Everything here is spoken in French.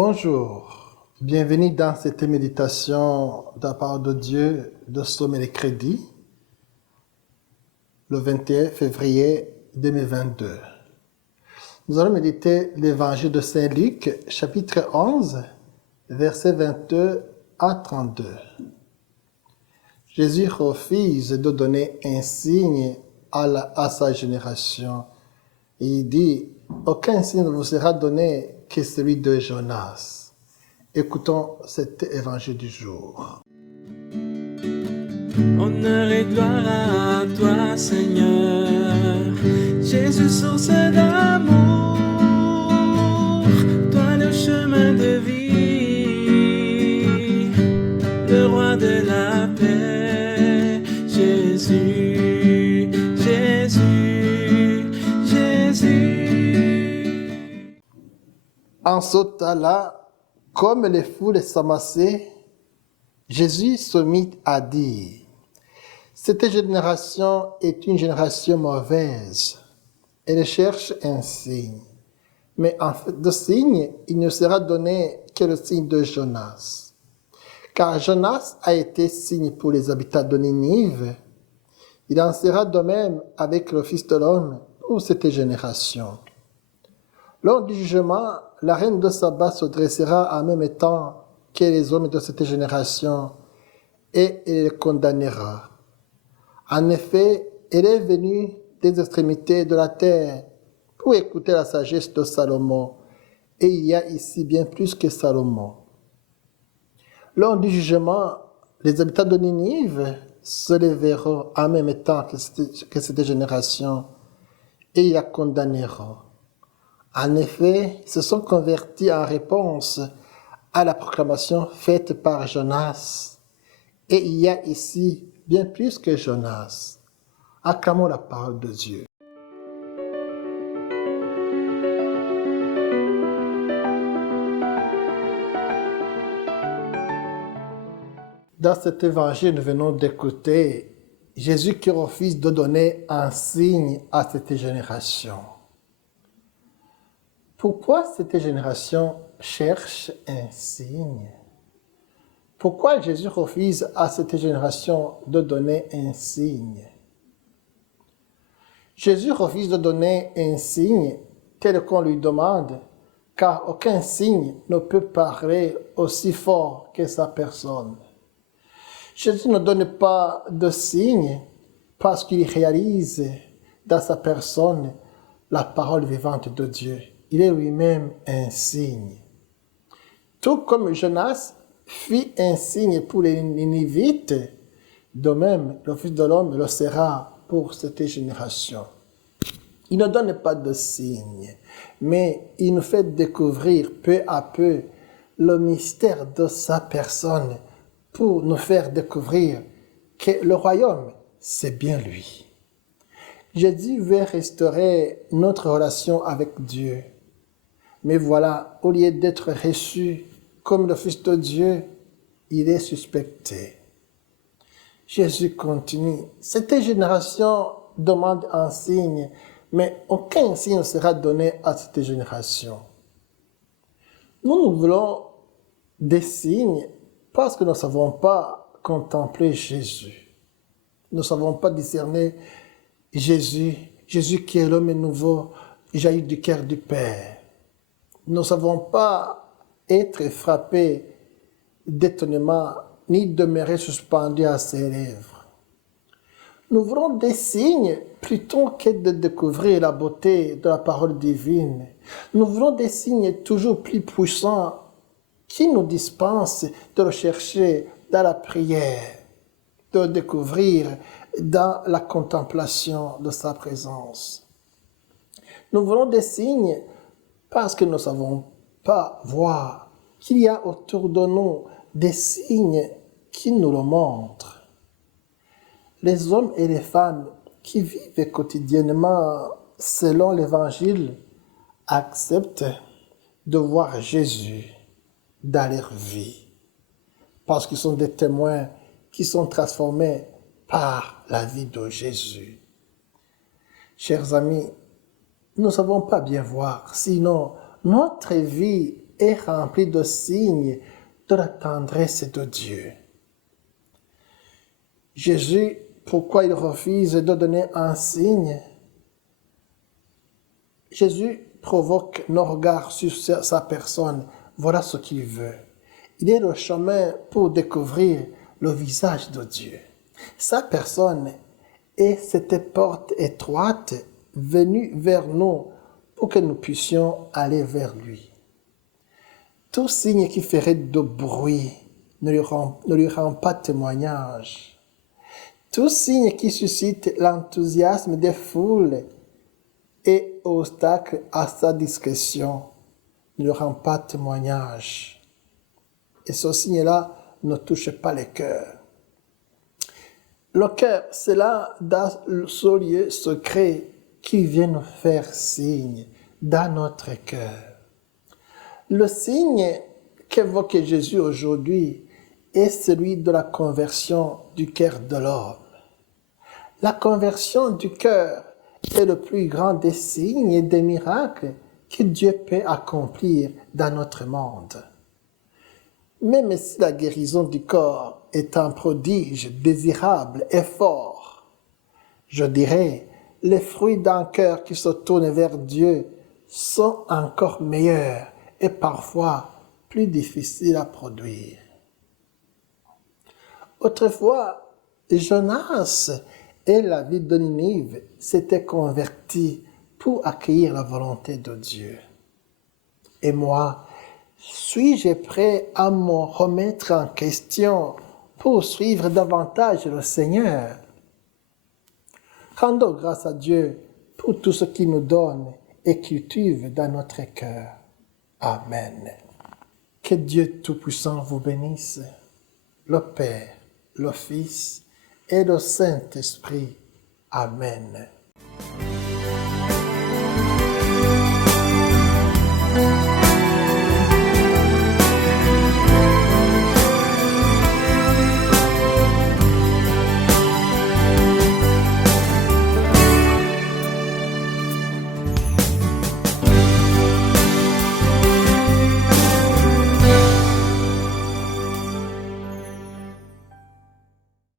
Bonjour, bienvenue dans cette méditation de la parole de Dieu de Somme et les Crédits, le 21 février 2022. Nous allons méditer l'évangile de Saint Luc, chapitre 11, versets 22 à 32. Jésus refuse de donner un signe à sa génération. Il dit, aucun signe ne vous sera donné que celui de Jonas. Écoutons cet évangile du jour. Honneur et gloire à toi, Seigneur, Jésus, source d'amour, toi le chemin de vie, le roi de la paix, Jésus, Jésus, Jésus. En ce temps-là, comme les foules s'amassaient, Jésus se mit à dire, cette génération est une génération mauvaise. Elle cherche un signe. Mais en fait de signe, il ne sera donné que le signe de Jonas. Car Jonas a été signe pour les habitants de Ninive. Il en sera de même avec le Fils de l'homme pour cette génération. Lors du jugement, la reine de Saba se dressera en même temps que les hommes de cette génération et elle les condamnera. En effet, elle est venue des extrémités de la terre pour écouter la sagesse de Salomon, et il y a ici bien plus que Salomon. Lors du jugement, les habitants de Ninive se lèveront en même temps que cette génération et ils la condamneront. En effet, ils se sont convertis en réponse à la proclamation faite par Jonas. Et il y a ici bien plus que Jonas. Acclamons la parole de Dieu. Dans cet évangile, nous venons d'écouter Jésus qui refuse de donner un signe à cette génération. Pourquoi cette génération cherche un signe? Pourquoi Jésus refuse à cette génération de donner un signe? Jésus refuse de donner un signe tel qu'on lui demande, car aucun signe ne peut parler aussi fort que sa personne. Jésus ne donne pas de signe parce qu'il réalise dans sa personne la parole vivante de Dieu. Il est lui-même un signe. Tout comme Jonas fit un signe pour les Ninivites, de même le Fils de l'homme le sera pour cette génération. Il ne donne pas de signe, mais il nous fait découvrir peu à peu le mystère de sa personne pour nous faire découvrir que le royaume, c'est bien lui. Jésus veut restaurer notre relation avec Dieu. Mais voilà, au lieu d'être reçu comme le Fils de Dieu, il est suspecté. Jésus continue. Cette génération demande un signe, mais aucun signe ne sera donné à cette génération. Nous voulons des signes parce que nous ne savons pas contempler Jésus. Nous ne savons pas discerner Jésus qui est l'homme nouveau, jaillit du cœur du Père. Nous ne savons pas être frappés d'étonnement ni demeurer suspendus à ses lèvres. Nous voulons des signes plutôt que de découvrir la beauté de la parole divine. Nous voulons des signes toujours plus puissants qui nous dispensent de le chercher dans la prière, de le découvrir dans la contemplation de sa présence. Nous voulons des signes parce que nous ne savons pas voir qu'il y a autour de nous des signes qui nous le montrent. Les hommes et les femmes qui vivent quotidiennement selon l'Évangile acceptent de voir Jésus dans leur vie parce qu'ils sont des témoins qui sont transformés par la vie de Jésus. Chers amis, nous ne savons pas bien voir, sinon notre vie est rempli de signes de la tendresse de Dieu. Jésus, pourquoi il refuse de donner un signe? Jésus provoque nos regards sur sa personne. Voilà ce qu'il veut. Il est le chemin pour découvrir le visage de Dieu. Sa personne est cette porte étroite venue vers nous pour que nous puissions aller vers lui. Tout signe qui ferait de bruit ne lui rend pas témoignage. Tout signe qui suscite l'enthousiasme des foules et obstacle à sa discrétion ne lui rend pas témoignage. Et ce signe-là ne touche pas les cœurs. Le cœur, c'est là, dans ce lieu secret, qui vient nous faire signe dans notre cœur. Le signe qu'évoque Jésus aujourd'hui est celui de la conversion du cœur de l'homme. La conversion du cœur est le plus grand des signes et des miracles que Dieu peut accomplir dans notre monde. Même si la guérison du corps est un prodige désirable et fort, je dirais, les fruits d'un cœur qui se tourne vers Dieu sont encore meilleurs et parfois plus difficiles à produire. Autrefois, Jonas et la ville de Ninive s'étaient convertis pour accueillir la volonté de Dieu. Et moi, suis-je prêt à me remettre en question pour suivre davantage le Seigneur? Rendons grâce à Dieu pour tout ce qu'il nous donne et cultive dans notre cœur. Amen. Que Dieu Tout-Puissant vous bénisse, le Père, le Fils et le Saint-Esprit. Amen.